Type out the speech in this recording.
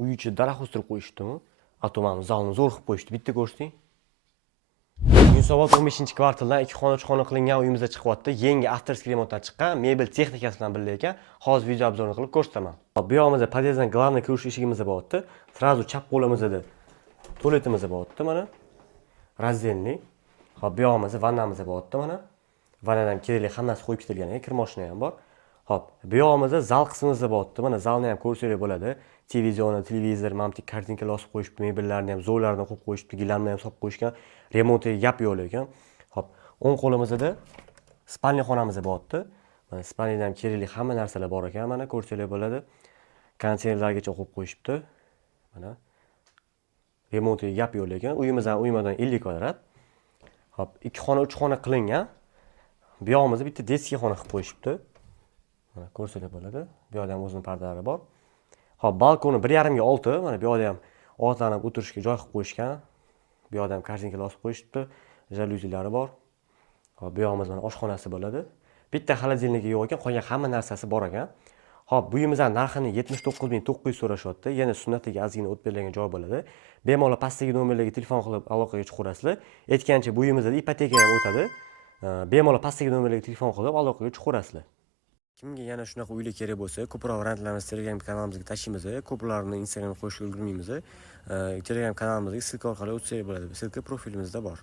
Uy ichida daraxt o'stirib qo'yishdimi? Atomamiz zalni zo'r qilib qo'yishdi. Bitta ko'rsang. Yunusobod 15-kvartaldan 2 xona 3 xona qilingan uyimizda chiqyapti. Yangi avtorskiy remontdan chiqqan mebel texnikasi bilan birga ekan. Hozir video obzorini qilib ko'rsataman. Bu yog'imizda podyezddan glavniy kirish eshigimiz bo'lyapti. Srazu chap qo'limizda tualetimiz bo'lyapti mana. Razdelniy. Hop, bu yog'imizda vannamiz bo'lyapti mana. Vannadan kerakli hammasi qo'yib ketilgan ekan, kir moshina ham bor. Hop, bu yog'imizda zal qismimizda bo'lyapti. Mana zalni ham ko'rsangiz bo'ladi. Televizor, mamtik kartinkalar osib qo'yishibdi, mebellarni ham zo'rlarni qo'yib qo'yishibdi, gilamni ham solib qo'yishgan. Remontiga gap yo'q ekan. Hop, o'ng qo'limizda spalniy xonamiz bo'lyapti. Mana spalniyda ham kerakli hamma narsalar bor ekan, mana ko'rsangiz bo'ladi. Konteynerlargacha qo'yib qo'yishibdi. Mana remontiga gap yo'q ekan. Uyimizdan 50 kvadrat. Hop, 2 xona 3 xona qilingan. Bu yog'imizda bitta detskiy xona qilib qo'yishibdi. Mana ko'rsangiz bo'ladi. Bu yerda ham o'zining pardalari bor. Hop, balkoni 1,5 ga 6. Mana bu yerda ham otlanib o'tirishga joy qilib qo'yishgan. Bu yerda ham kartinkalar osib qo'yishibdi. Jaluzilari bor. Hop, bu yog'imiz mana oshxonasi bo'ladi. Bitta xolodilniki yo'q ekan, qolgan hamma narsasi bor ekan. Hop, bu uyimizning narxini 79.900 so'rashyapti. Yana sunnatiga ozgina o't berilgan joy bo'ladi. Bemalol pastdagi nomerlarga telefon qilib aloqaga chiqaverasizlar. Aytgancha bu uyimizda ipoteka ham o'tadi. Bemalol pastdagi nomerlarga telefon qilib aloqaga chiqaverasizlar. Kimga yana shunaqa uylar kerak bo'lsa, ko'proq variantlarni Telegram kanalimizga tashlaymiz. Ko'plarni Instagramga qo'shib ulgurmaymiz. Telegram kanalimizga ссылка orqali o'tsangiz bo'ladi. Ссылка profilimizda bor.